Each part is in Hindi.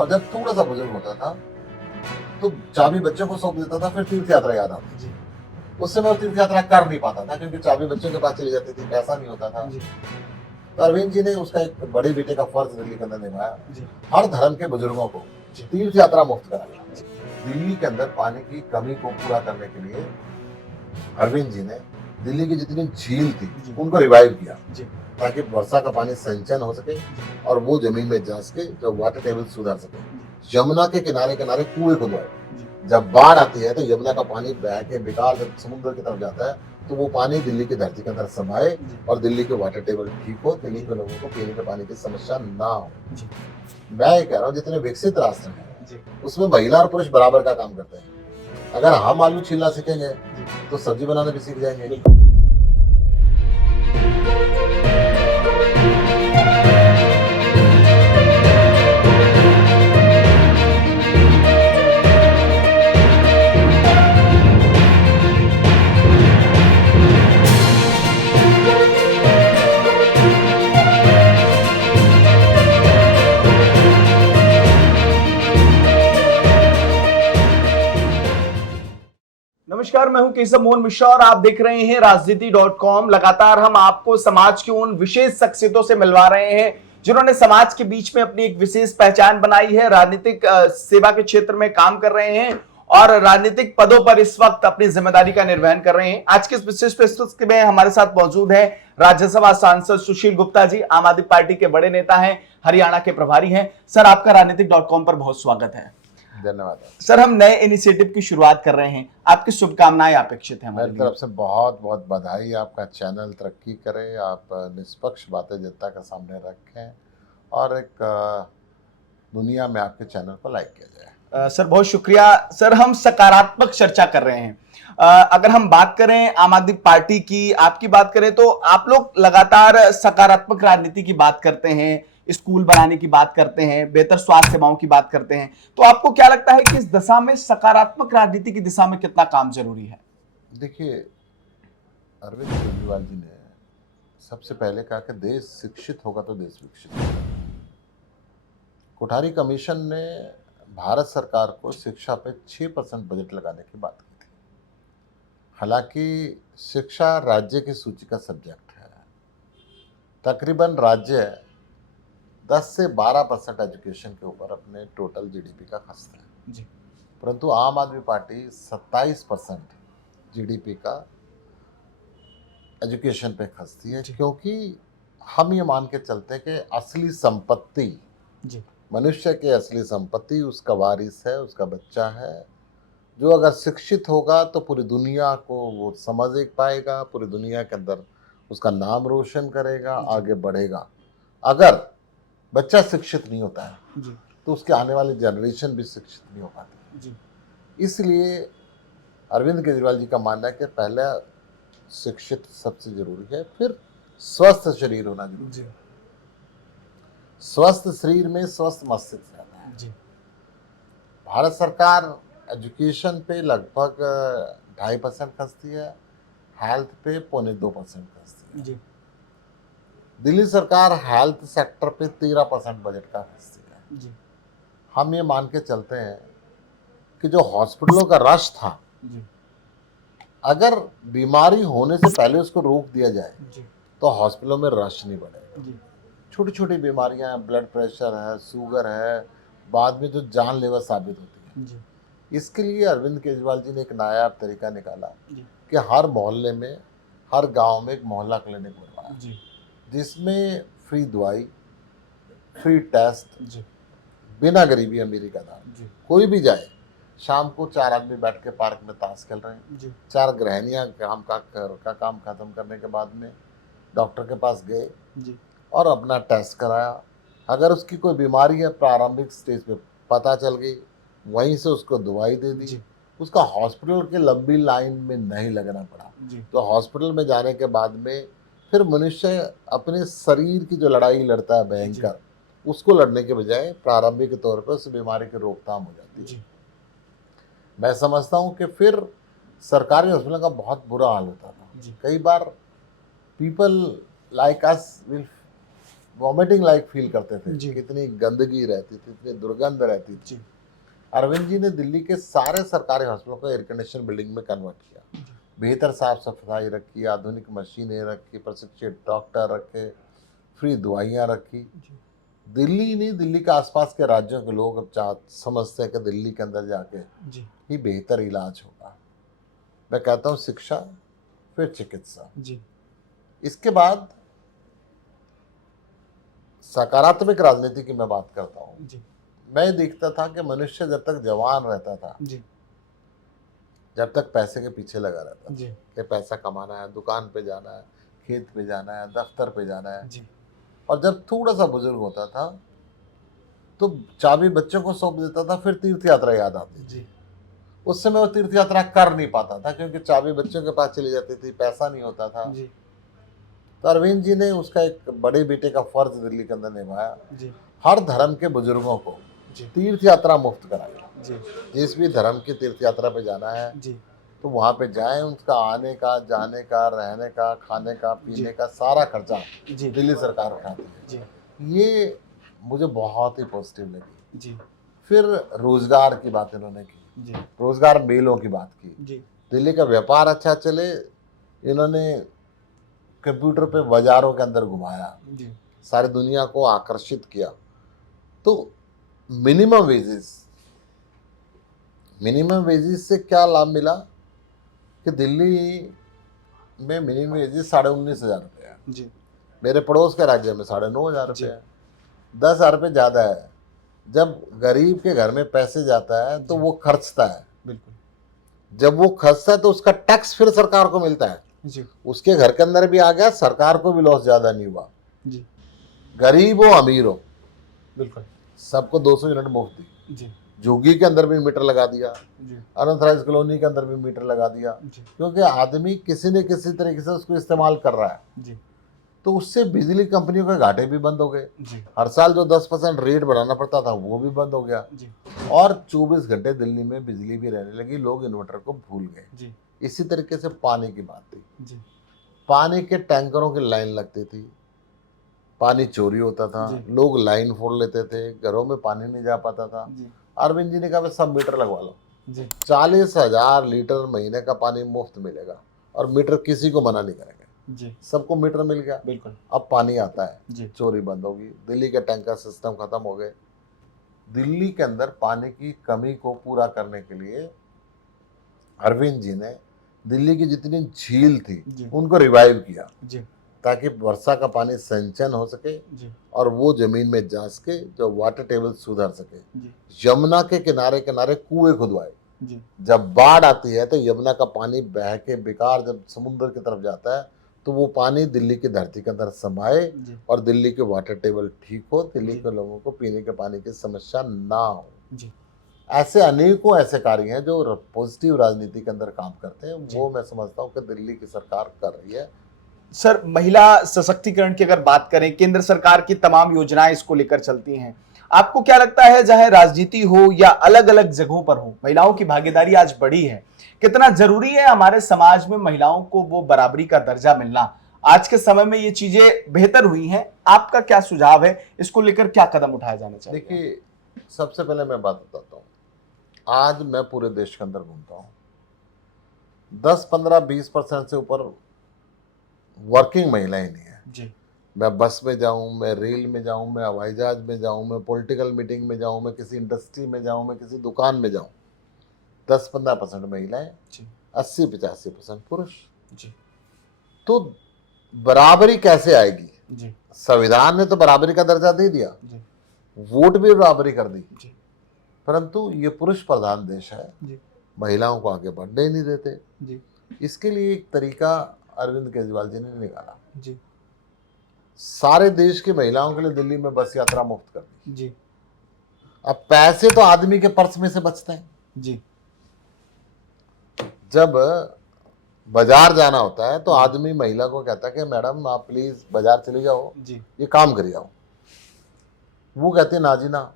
और जब थोड़ा सा बुजुर्ग होता था तो चाबी बच्चों को सौंप देता था, फिर तीर्थ यात्रा याद आती जी। उस समय वो तीर्थ यात्रा कर नहीं पाता था क्योंकि चाबी बच्चों के पास चली जाती थी, पैसा नहीं होता था। जी। तो अरविंद जी ने उसका एक बड़े बेटे का फर्ज दिल्ली के अंदर निभाया। जी। हर धर्म के बुजुर्गों को जी। तीर्थ यात्रा मुफ्त कराया। दिल्ली के अंदर पानी की कमी को पूरा करने के लिए अरविंद जी ने दिल्ली की जितनी झील थी जी। उनको रिवाइव किया जी। ताकि वर्षा का पानी संचयन हो सके और वो जमीन में जा सके, जो वाटर टेबल सुधर सके। यमुना के किनारे किनारे कुएं खुदवाए। जब बाढ़ आती है तो यमुना का पानी बह के बेकार जब समुद्र की तरफ जाता है तो वो पानी दिल्ली की धरती के अंदर समाये और दिल्ली के वाटर टेबल ठीक हो, दिल्ली के लोगों को पीने के पानी की समस्या ना हो। मैं ये कह रहा हूँ जितने विकसित राष्ट्र हैं उसमें महिला और पुरुष बराबर का काम करते हैं। अगर हम आलू छीलना सीखेंगे तो सब्जी बनाना भी सीख जाएंगे। नमस्कार, मैं हूं केशव मोहन मिश्रा और आप देख रहे हैं राजनीति.com। लगातार हम आपको समाज की उन विशेष शख्सियतों से मिलवा रहे हैं जिन्होंने समाज के बीच में अपनी एक विशेष पहचान बनाई है, राजनीतिक सेवा के क्षेत्र में काम कर रहे हैं और राजनीतिक पदों पर इस वक्त अपनी जिम्मेदारी का निर्वहन कर रहे हैं। आज के इस विशेष प्रस्तुति में हमारे साथ मौजूद है राज्यसभा सांसद सुशील गुप्ता जी। आम आदमी पार्टी के बड़े नेता हैं, हरियाणा के प्रभारी हैं। सर, आपका राजनीतिक.com पर बहुत स्वागत है। धन्यवाद सर। हम नए इनिशिएटिव की शुरुआत कर रहे हैं, आपकी शुभकामनाएं अपेक्षित है। मेरी तरफ से बहुत बहुत बधाई। आपका चैनल तरक्की करे, आप निष्पक्ष बातें जनता के सामने रखें और एक दुनिया में आपके चैनल को लाइक किया जाए। सर, बहुत शुक्रिया। सर, हम सकारात्मक चर्चा कर रहे हैं। अगर हम बात करें आम आदमी पार्टी की, आपकी बात करें तो आप लोग लगातार सकारात्मक राजनीति की बात करते हैं, स्कूल बनाने की बात करते हैं, बेहतर स्वास्थ्य सेवाओं की बात करते हैं। तो आपको क्या लगता है कि इस दिशा में सकारात्मक राजनीति की दिशा में कितना काम जरूरी है? देखिए, अरविंद केजरीवाल जी ने सबसे पहले कहा कि देश शिक्षित होगा तो देश विकसित होगा। कोठारी कमीशन ने भारत सरकार को शिक्षा पे 6% बजट लगाने की बात की थी। हालांकि शिक्षा राज्य की सूची का सब्जेक्ट है। तकरीबन राज्य 10 से 12% एजुकेशन के ऊपर अपने टोटल जीडीपी का खर्चता है जी। परंतु आम आदमी पार्टी 27% जीडीपी का एजुकेशन पे खर्चती है, क्योंकि हम ये मान के चलते हैं कि असली संपत्ति, मनुष्य की असली संपत्ति उसका वारिस है, उसका बच्चा है, जो अगर शिक्षित होगा तो पूरी दुनिया को वो समझ पाएगा, पूरी दुनिया के अंदर उसका नाम रोशन करेगा, आगे बढ़ेगा। अगर बच्चा शिक्षित नहीं होता है तो उसके आने वाली जनरेशन भी शिक्षित नहीं हो पाती। इसलिए अरविंद केजरीवाल जी का मानना है कि पहला शिक्षित सबसे जरूरी है, फिर स्वस्थ शरीर होना जरूरी है। स्वस्थ शरीर में स्वस्थ मस्तिष्क रहता है। भारत सरकार एजुकेशन पे लगभग 2.5% खर्चती है, हेल्थ पे 0.25% खर्चती है। दिल्ली सरकार हेल्थ सेक्टर पे 13% बजट का खर्चती है। हम ये मान के चलते हैं कि जो हॉस्पिटलों का रश था, अगर बीमारी होने से पहले उसको रोक दिया जाए तो हॉस्पिटलों में रश नहीं बढ़ेगा। छोटी छोटी बीमारियां, ब्लड प्रेशर है, शुगर है, बाद में जो जानलेवा साबित होती है। इसके लिए अरविंद केजरीवाल जी ने एक नायाब तरीका निकाला कि हर मोहल्ले में, हर गांव में एक मोहल्ला क्लिनिक बनवाया, जिसमें फ्री दवाई, फ्री टेस्ट, बिना गरीबी अमीरी का दाम। कोई भी जाए, शाम को 4 आदमी बैठ के पार्क में ताश खेल रहे हैं, 4 गृहिणियां काम खत्म करने के बाद में डॉक्टर के पास गए और अपना टेस्ट कराया। अगर उसकी कोई बीमारी है, प्रारंभिक स्टेज पे पता चल गई, वहीं से उसको दवाई दे दी, उसका हॉस्पिटल के लंबी लाइन में नहीं लगना पड़ा। तो हॉस्पिटल में जाने के बाद में फिर मनुष्य अपने शरीर की जो लड़ाई लड़ता है भयंकर, उसको लड़ने के बजाय प्रारंभिक तौर पर उस बीमारी की रोकथाम हो जाती है। मैं समझता हूँ कि फिर सरकारी हॉस्पिटल का बहुत बुरा हाल होता था। कई बार people like us will vomiting like feel करते थे, जी। कितनी गंदगी रहती थी, इतनी दुर्गंध रहती थी। जी। अरविंद जी ने दिल्ली के सारे सरकारी हॉस्पिटलों को एयर कंडीशन बिल्डिंग में कन्वर्ट किया, बेहतर साफ सफाई रखी, आधुनिक मशीनें रखी, प्रशिक्षित डॉक्टर रखे, फ्री दवाइयाँ रखी। दिल्ली नहीं, दिल्ली के आसपास के राज्यों के लोग अब समझते हैं कि दिल्ली के अंदर जाके जी। ही बेहतर इलाज होगा। मैं कहता हूँ शिक्षा फिर चिकित्सा। जी। इसके बाद सकारात्मक राजनीति की मैं बात करता हूँ। जी। मैं देखता था कि मनुष्य जब तक जवान रहता था, जी। जब तक पैसे के पीछे लगा रहता था जी। कि पैसा कमाना है, दुकान पे जाना है, खेत पे जाना है, दफ्तर पे जाना है। जी। और जब थोड़ा सा बुजुर्ग होता था तो चाबी बच्चों को सौंप देता था, फिर तीर्थ यात्रा याद आती थी। जी। उस समय वो तीर्थ यात्रा कर नहीं पाता था क्योंकि चाबी बच्चों के पास चली जाती थी, पैसा नहीं होता था। जी। तो अरविंद जी ने उसका एक बड़े बेटे का फर्ज दिल्ली के अंदर निभाया। जी। हर धर्म के बुजुर्गों को जी। तीर्थ यात्रा मुफ्त कराई। जी। जिस भी धर्म की तीर्थ यात्रा पे जाना है जी। तो वहाँ पे जाएं, उसका आने का, जाने का, रहने का, खाने का, पीने का सारा खर्चा जी। दिल्ली सरकार उठाती है। जी। ये मुझे बहुत ही पॉजिटिव लगी। जी। फिर रोजगार की बात इन्होंने की, जी। रोजगार मेलों की बात की। जी। दिल्ली का व्यापार अच्छा चले, इन्होंने कंप्यूटर पे बाजारों के अंदर घुमाया, जी। सारी दुनिया को आकर्षित किया। तो मिनिमम वेजेस से क्या लाभ मिला कि दिल्ली में मिनिमम वेजेस 19,500 है। जी। मेरे पड़ोस के राज्य में 9,500 जी। है, 10,000 रुपये ज़्यादा है। जब गरीब के घर में पैसे जाता है तो जी। वो खर्चता है, बिल्कुल। जब वो खर्चता है तो उसका टैक्स फिर सरकार को मिलता है। जी। उसके घर के अंदर भी आ गया, सरकार को भी लॉस ज़्यादा नहीं हुआ। जी। गरीब हो अमीर हो, बिल्कुल। सबको 200 यूनिट मुफ्त दी। जी। झुग्गी के अंदर भी मीटर लगा दिया, जी। अनथराइज कॉलोनी के अंदर भी मीटर लगा दिया, जी। क्योंकि आदमी किसी न किसी तरीके से उसको इस्तेमाल कर रहा है। जी। तो उससे बिजली कंपनियों के घाटे भी बंद हो गए। जी। हर साल जो 10% रेट बढ़ाना पड़ता था वो भी बंद हो गया। जी। और 24 घंटे दिल्ली में बिजली भी रहने लगी, लोग इन्वर्टर को भूल गए। जी। इसी तरीके से पानी की बात थी, जी। पानी के टैंकरों की लाइन लगती थी, पानी चोरी होता था, जी। लोग लाइन फोड़ लेते थे, घरों में पानी नहीं जा पाता था। जी। अरविंद जी ने कहा सब मीटर लगवा लो, जी। 40,000 लीटर महीने का पानी मुफ्त मिलेगा और मीटर किसी को मना नहीं करेंगे। जी। सबको मीटर मिल गया। बिल्कुल। अब पानी आता है, जी। चोरी बंद होगी, दिल्ली के टैंकर सिस्टम खत्म हो गए। दिल्ली के अंदर पानी की कमी को पूरा करने के लिए अरविंद जी ने दिल्ली की जितनी झील थी जी। उनको रिवाइव किया, जी। ताकि वर्षा का पानी संचयन हो सके जी। और वो जमीन में जा सके, जो वाटर टेबल सुधर सके। जी। यमुना के किनारे किनारे कुएं खुदवाए। जी। जब बाढ़ आती है तो यमुना का पानी बह के बेकार जब समुद्र की तरफ जाता है तो वो पानी दिल्ली की धरती के अंदर समाए जी। और दिल्ली के वाटर टेबल ठीक हो, दिल्ली जी। के लोगों को पीने के पानी की समस्या ना हो। जी। ऐसे अनेकों ऐसे कार्य हैं जो पॉजिटिव राजनीति के अंदर काम करते हैं, जी। वो मैं समझता हूँ कि दिल्ली की सरकार कर रही है। सर, महिला सशक्तिकरण की अगर बात करें, केंद्र सरकार की तमाम योजनाएं इसको लेकर चलती हैं। आपको क्या लगता है, चाहे राजनीति हो या अलग अलग जगहों पर हो, महिलाओं की भागीदारी आज बढ़ी है? कितना जरूरी है हमारे समाज में महिलाओं को वो बराबरी का दर्जा मिलना? आज के समय में ये चीजें बेहतर हुई हैं, आपका क्या सुझाव है? इसको लेकर क्या कदम उठाया जाना चाहिए? देखिए, सबसे पहले मैं बात बताता हूँ, आज मैं पूरे देश के अंदर घूमता हूँ, 10, 15, 20% से ऊपर वर्किंग महिलाएं नहीं है। जी। मैं बस में जाऊं, मैं रेल में जाऊं, मैं हवाई जहाज में जाऊं, मैं पॉलिटिकल मीटिंग में जाऊं, मैं किसी इंडस्ट्री में जाऊं, मैं किसी दुकान में जाऊं, 10-15% महिलाएं, 80-85% पुरुष। जी। तो बराबरी कैसे आएगी? जी। संविधान ने तो बराबरी का दर्जा दे दिया, जी। वोट भी बराबरी कर दी, जी। परंतु ये पुरुष प्रधान देश है, जी। महिलाओं को आगे बढ़ने ही नहीं देते। जी। इसके लिए एक तरीका अरविंद केजरीवाल जी ने निकाला, जी। सारे देश की महिलाओं के लिए दिल्ली में बस यात्रा मुफ्त कर दी। जी। अब पैसे तो आदमी के पर्स में से बचते हैं। जी। जब बाजार जाना होता है तो आदमी महिला को कहता है कि मैडम आप प्लीज बाजार चली जाओ, जी। ये काम करिए आओ। वो कहते हैं ना जी ना,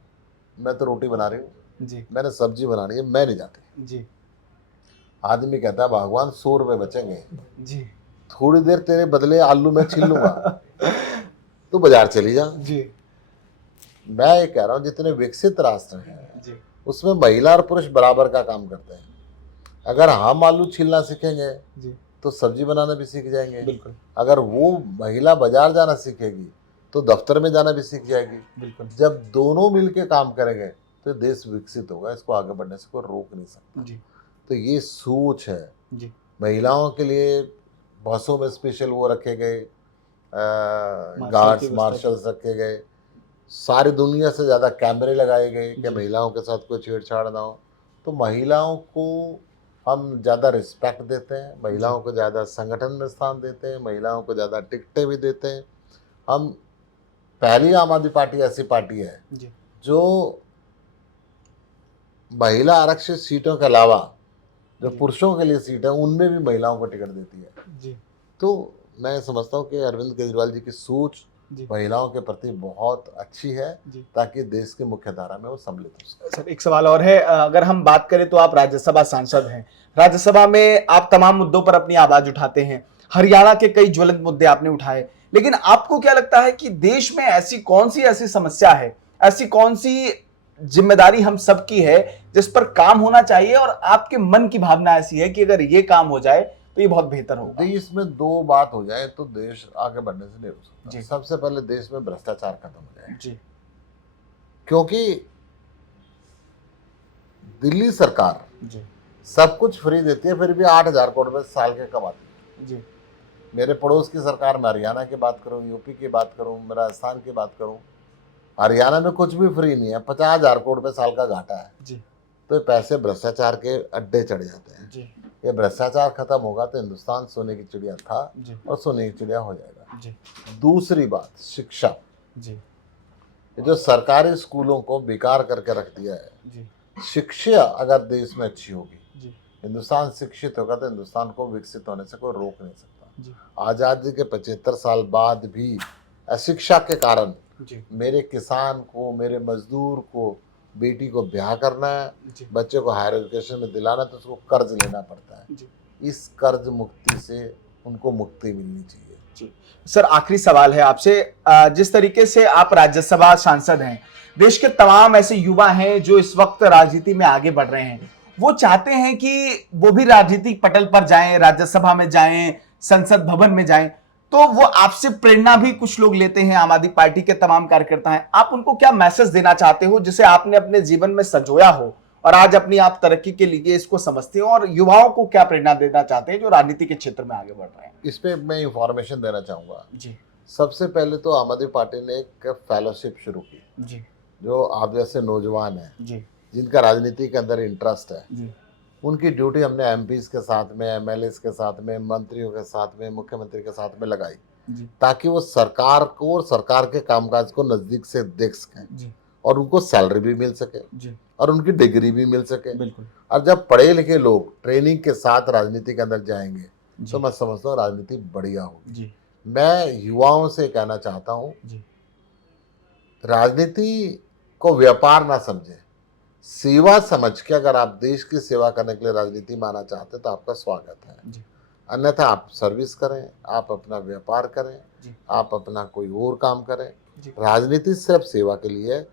मैं तो रोटी बना रही हूँ, जी। मैंने सब्जी बनानी है, मैं नहीं जाती। जी। आदमी कहता है भगवान 100 रुपए बचेंगे, जी। थोड़ी देर तेरे बदले आलू मैं छील लूंगा। तू बाजार चली जा। जी मैं ये कह रहा हूँ जितने विकसित राष्ट्र हैं जी उसमें महिला और पुरुष बराबर का काम करते हैं। अगर हम आलू छीलना सीखेंगे जी तो सब्जी बनाना भी सीख जाएंगे। बिल्कुल अगर वो महिला बाजार जाना सीखेगी तो दफ्तर में जाना भी सीख जाएगी। बिल्कुल जब दोनों मिलके काम करेंगे तो देश विकसित होगा। इसको आगे बढ़ने से कोई रोक नहीं सकता। जी तो ये सोच है। जी महिलाओं के लिए बसों में स्पेशल वो रखे गए, की गार्ड्स व्यवस्था मार्शल्स रखे गए, सारी दुनिया से ज़्यादा कैमरे लगाए गए कि जी। महिलाओं के साथ कोई छेड़छाड़ ना हो। तो महिलाओं को हम ज़्यादा रिस्पेक्ट देते हैं, महिलाओं को ज़्यादा संगठन में स्थान देते हैं, महिलाओं को ज़्यादा टिकटें भी देते हैं। हम पहली आम आदमी पार्टी ऐसी पार्टी है जी जो महिला आरक्षित सीटों के अलावा जो जी। पुरुषों के लिए सीट है उनमें भी महिलाओं को टिकट देती है। जी तो मैं समझता हूँ कि अरविंद केजरीवाल जी की सोच जी महिलाओं के प्रति बहुत अच्छी है जी। ताकि देश की मुख्य धारा में वो सम्मिलित हो सके। सर एक सवाल और है, अगर हम बात करें तो आप राज्यसभा सांसद हैं, राज्यसभा में आप तमाम मुद्दों पर अपनी आवाज उठाते हैं, हरियाणा के कई ज्वलंत मुद्दे आपने उठाए, लेकिन आपको क्या लगता है कि देश में ऐसी कौन सी ऐसी समस्या है, ऐसी कौन सी जिम्मेदारी हम सबकी है जिस पर काम होना चाहिए और आपके मन की भावना ऐसी है कि अगर ये काम हो जाए तो ये बहुत बेहतर होगा? देश में दो बात हो जाए तो देश आगे बढ़ने से नहीं हो सकता। जी। सबसे पहले देश में भ्रष्टाचार खत्म हो जाए, जी क्योंकि दिल्ली सरकार जी सब कुछ फ्री देती है फिर भी 8,000 करोड़ रुपए साल के कमाती है। जी मेरे पड़ोस की सरकार में हरियाणा की बात करूं, यूपी की बात करूं, मैं राजस्थान की बात करूं, हरियाणा में कुछ भी फ्री नहीं है, 50,000 करोड़ रुपए साल का घाटा है। जी तो ये पैसे भ्रष्टाचार के अड्डे चढ़ जाते हैं। जी ये भ्रष्टाचार खत्म होगा तो हिंदुस्तान सोने की चिड़िया था जी और सोने की चिड़िया हो जाएगा। जी दूसरी बात, शिक्षा। जी ये जो सरकारी स्कूलों को बेकार करके रख दिया है, जी शिक्षा अगर देश में अच्छी होगी, जी हिंदुस्तान शिक्षित होगा तो हिंदुस्तान को विकसित होने से कोई रोक नहीं सकता। जी आज़ादी के 75 साल बाद भी अशिक्षा के कारण जी मेरे किसान को, मेरे मजदूर को, बेटी को ब्याह करना है, जी बच्चे को हायर एजुकेशन में दिलाना है तो उसको कर्ज लेना पड़ता है। जी इस कर्ज मुक्ति से उनको मुक्ति मिलनी चाहिए। जी सर आखिरी सवाल है आपसे, जिस तरीके से आप राज्यसभा सांसद हैं, देश के तमाम ऐसे युवा हैं जो इस वक्त राजनीति में आगे बढ़ रहे हैं, वो चाहते हैं कि वो भी राजनीतिक पटल पर जाएं, राज्यसभा में जाएं, संसद भवन में जाएं, तो वो आपसे प्रेरणा भी कुछ लोग लेते हैं, आम आदमी पार्टी के तमाम कार्यकर्ता हैं, आप उनको क्या मैसेज देना चाहते हो जिसे आपने अपने जीवन में संजोया हो और आज अपनी आप तरक्की के लिए इसको समझते हो, और युवाओं को क्या प्रेरणा देना चाहते हैं जो राजनीति के क्षेत्र में आगे बढ़ रहे हैं? इस पे मैं इंफॉर्मेशन देना चाहूँगा। जी सबसे पहले तो आम आदमी पार्टी ने एक फेलोशिप शुरू की। जी जो आप जैसे नौजवान हैं जी जिनका राजनीति के अंदर इंटरेस्ट है, जी उनकी ड्यूटी हमने एमपीज के साथ में, एमएलएस के साथ में, मंत्रियों के साथ में, मुख्यमंत्री के साथ में लगाई जी ताकि वो सरकार को और सरकार के कामकाज को नज़दीक से देख सकें जी और उनको सैलरी भी मिल सके जी और उनकी डिग्री भी मिल सके। बिल्कुल और जब पढ़े लिखे लोग ट्रेनिंग के साथ राजनीति के अंदर जाएंगे जी तो मैं समझता हूँ राजनीति बढ़िया होगी। जी मैं युवाओं से कहना चाहता हूँ, जी राजनीति को व्यापार ना समझें, सेवा समझ के अगर आप देश की सेवा करने के लिए राजनीति में आना चाहते हैं तो आपका स्वागत है। जी अन्यथा आप सर्विस करें, आप अपना व्यापार करें, जी आप अपना कोई और काम करें। जी राजनीति सिर्फ सेवा के लिए है,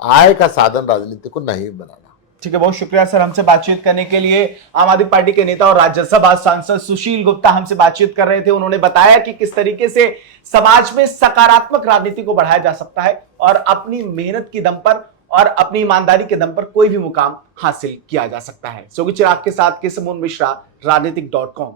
आय का साधन राजनीति को नहीं बनाना। ठीक है, बहुत शुक्रिया सर हमसे बातचीत करने के लिए। आम आदमी पार्टी के नेता और राज्यसभा सांसद सुशील गुप्ता हमसे बातचीत कर रहे थे। उन्होंने बताया कि किस तरीके से समाज में सकारात्मक राजनीति को बढ़ाया जा सकता है और अपनी मेहनत की दम पर और अपनी ईमानदारी के दम पर कोई भी मुकाम हासिल किया जा सकता है। सोगी चिराग के साथ केसमोहन मिश्रा, राजनीतिक.com।